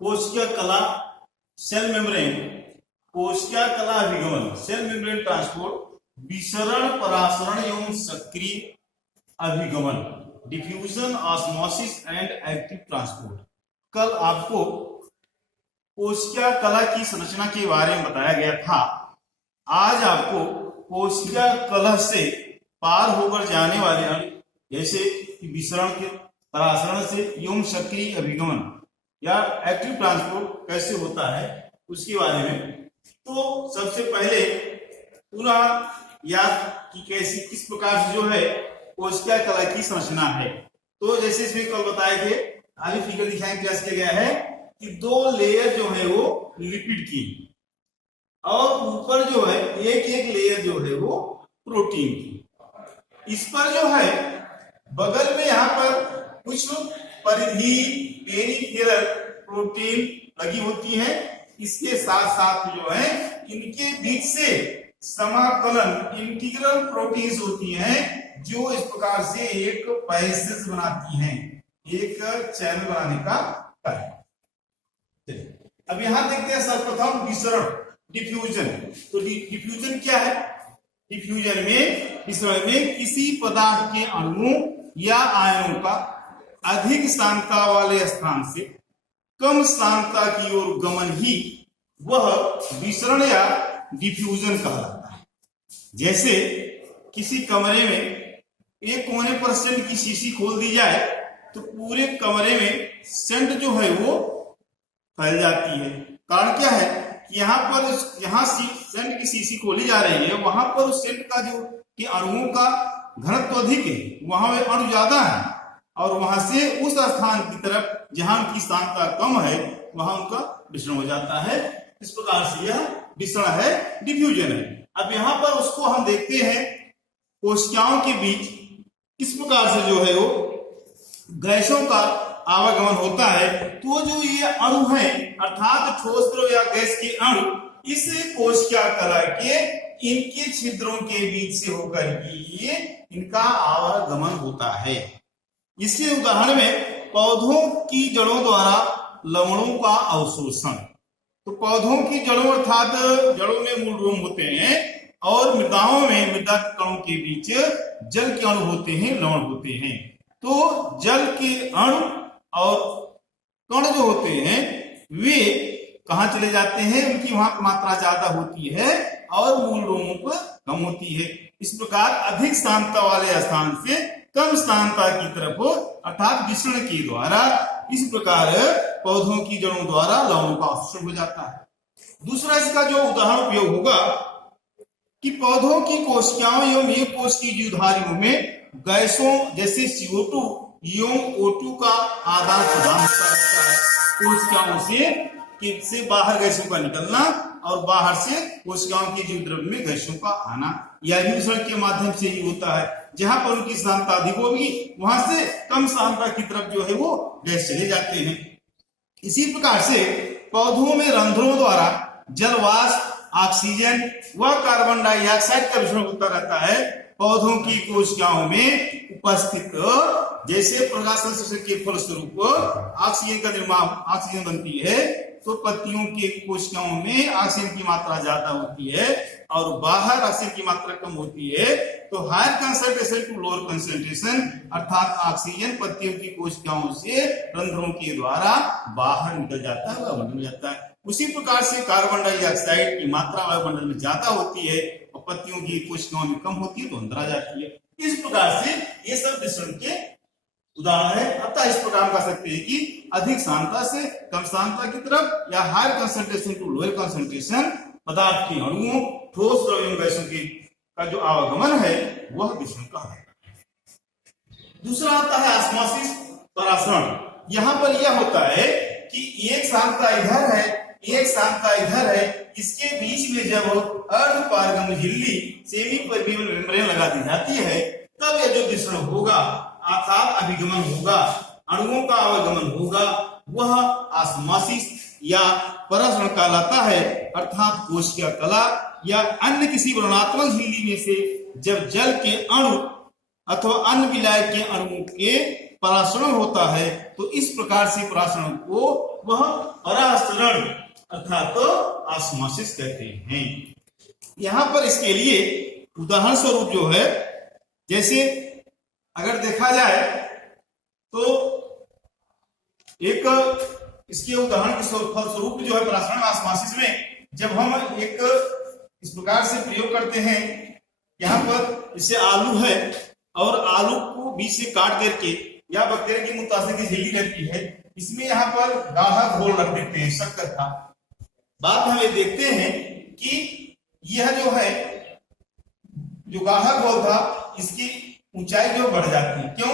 कोशिका कला cell membrane, कोशिका कला अभिगमन सेल मेम्ब्रेन ट्रांसपोर्ट, विसरण परासरण एवं सक्रिय अभिगमन diffusion osmosis and active transport. कल आपको कोशिका कला की संरचना के बारे में बताया गया था। आज आपको कोशिका कला से पार होकर जाने वाले अणु जैसे विसरण के परासरण से एवं सक्रिय अभिगमन या एक्टिव ट्रांसपोर्ट कैसे होता है उसके बारे में। तो सबसे पहले पुनः याद कि कैसी किस प्रकार से जो है कोशिका कला की संरचना है। तो जैसे इसमें कल बताए थे, आगे फिगर दिखाने प्रयास किया गया है कि दो लेयर जो है वो लिपिड की और ऊपर जो है एक एक लेयर जो है वो प्रोटीन की। इस पर जो है बगल में यहाँ पर कुछ परिधि पेरिफेरल प्रोटीन लगी होती है। इसके साथ साथ जो है इनके बीच से समाकलन इंटीग्रल प्रोटीन्स होती हैं जो इस प्रकार से एक पैसेज बनाती हैं, एक चैनल बनाने का कार्य। अब यहां देखते हैं सर्वप्रथम विसरण डिफ्यूजन। तो डिफ्यूजन क्या है? डिफ्यूजन में विसरण में किसी पदार्थ के अणुओं या आयनों का अधिक सांद्रता वाले स्थान से कम सांद्रता की ओर गमन ही वह विसरण या डिफ्यूजन कहलाता है। जैसे किसी कमरे में एक कोने पर सेंट की शीशी खोल दी जाए तो पूरे कमरे में सेंट जो है वो फैल जाती है। कारण क्या है कि यहाँ सेंट की शीशी खोली जा रही है, वहां पर उस सेंट का जो कि अणुओं का घनत्व अधिक है, वहां में अणु ज्यादा है और वहां से उस स्थान की तरफ जहां उनकी सांद्रता कम है वहां उनका विसरण हो जाता है। इस प्रकार से यह विसरण है, डिफ्यूजन है। अब यहाँ पर उसको हम देखते हैं कोशिकाओं के बीच किस प्रकार से जो है वो गैसों का आवागमन होता है। तो जो ये अणु है अर्थात ठोस द्रव या गैस के अणु इस कोशिका कला के इनके छिद्रों के बीच से होकर के इनका आवागमन होता है। इसके उदाहरण में पौधों की जड़ों द्वारा लवणों का अवशोषण। तो पौधों की जड़ों अर्थात जड़ों में मूलरूम होते हैं और मृदाओं में मृदा कणों के बीच जल के अणु होते हैं, लवण होते हैं। तो जल के अणु और कण जो होते हैं वे कहाँ चले जाते हैं? उनकी वहां मात्रा ज्यादा होती है और मूलरूमों पर कम होती है। इस प्रकार अधिक सांद्रता वाले स्थान से कम सांद्रता की तरफ अर्थात विसरण के द्वारा इस प्रकार पौधों की जड़ों द्वारा लवणों का अवशोषण हो जाता है। दूसरा इसका जो उदाहरण उपयोग होगा कि पौधों की कोशिकाओं एवं एक कोश की जीवधारियों में गैसों जैसे CO2 एवं O2 का आदान प्रदान होता रहता है। कोशिकाओं से बाहर गैसों का निकलना और बाहर से कोशिकाओं के जीव द्रव्य में गैसों का आना, यह भी विसरण के माध्यम से ही होता है। जहां पर उनकी सांद्रता अधिक होगी वहां से कम सांद्रता की तरफ जो है वो गैस चले जाते हैं। इसी प्रकार से पौधों में रंध्रों द्वारा जलवाष्प, ऑक्सीजन व कार्बन डाइऑक्साइड का विसरण होता रहता है। पौधों की कोशिकाओं में उपस्थित जैसे प्रकाश संश्लेषण के फलस्वरूप ऑक्सीजन का निर्माण, ऑक्सीजन बनती है तो पत्तियों के कोशिकाओं में ऑक्सीजन की मात्रा ज्यादा होती है और बाहर ऑक्सीजन की मात्रा कम होती है। तो higher concentration to lower concentration अर्थात ऑक्सीजन पत्तियों की कोशिकाओं से रंध्रों के द्वारा बाहर निकल जाता है, वायुमंडल में जाता है। उसी प्रकार से कार्बन डाइऑक्साइड की मात्रा वायुमंडल में ज्यादा होती है और पत्तियों की कोशिकाओं में कम होती है तो अंदर आ जाती है। इस प्रकार से ये सब विसरण के उदाहरण है। अतः इस प्रकार कह सकते हैं कि अधिक सांद्रता से कम सांद्रता की तरफ या higher concentration to lower concentration पदार्थ के अणुओं, ठोस द्रव एवं गैसों के का जो आवागमन है वह विसरण कहलाता है। दूसरा आता है ऑस्मोसिस, परासरण। यहाँ पर यह होता है कि एक सांद्रता इधर है, एक सांद्रता इधर है, इसके बीच में जब अर्ध पारगम्य झिल्ली सेमी परमेबल मेम्ब्रेन लगा दी जाती है तब यह जो विसरण होगा अर्थात अभिगमन होगा, अणुओं का आवागमन होगा, वह ऑस्मोसिस या परासरण कहलाता है। अर्थात कोशिका कला या अन्य किसी वर्णात्मक झिल्ली में से जब जल के अणु अथवा अन्य विलायक के अणुओं के परासरण होता है तो इस प्रकार से परासरण को वह ऑस्मोसिस कहते हैं। यहां पर इसके लिए उदाहरण स्वरूप जो है, जैसे अगर देखा जाए तो एक इसके उदाहरण के फलस्वरूप जो है परासरण ऑस्मोसिस में जब हम एक इस प्रकार से प्रयोग करते हैं, यहाँ पर जैसे आलू है और आलू को बीच से काट करके या बैक्टीरिया की मुतासिर की झिल्ली रहती है, इसमें यहाँ पर गाढ़ा घोल रख देते हैं शक्कर का। बाद में हम देखते हैं कि यह जो है जो गाढ़ा घोल था इसकी ऊंचाई जो बढ़ जाती है। क्यों?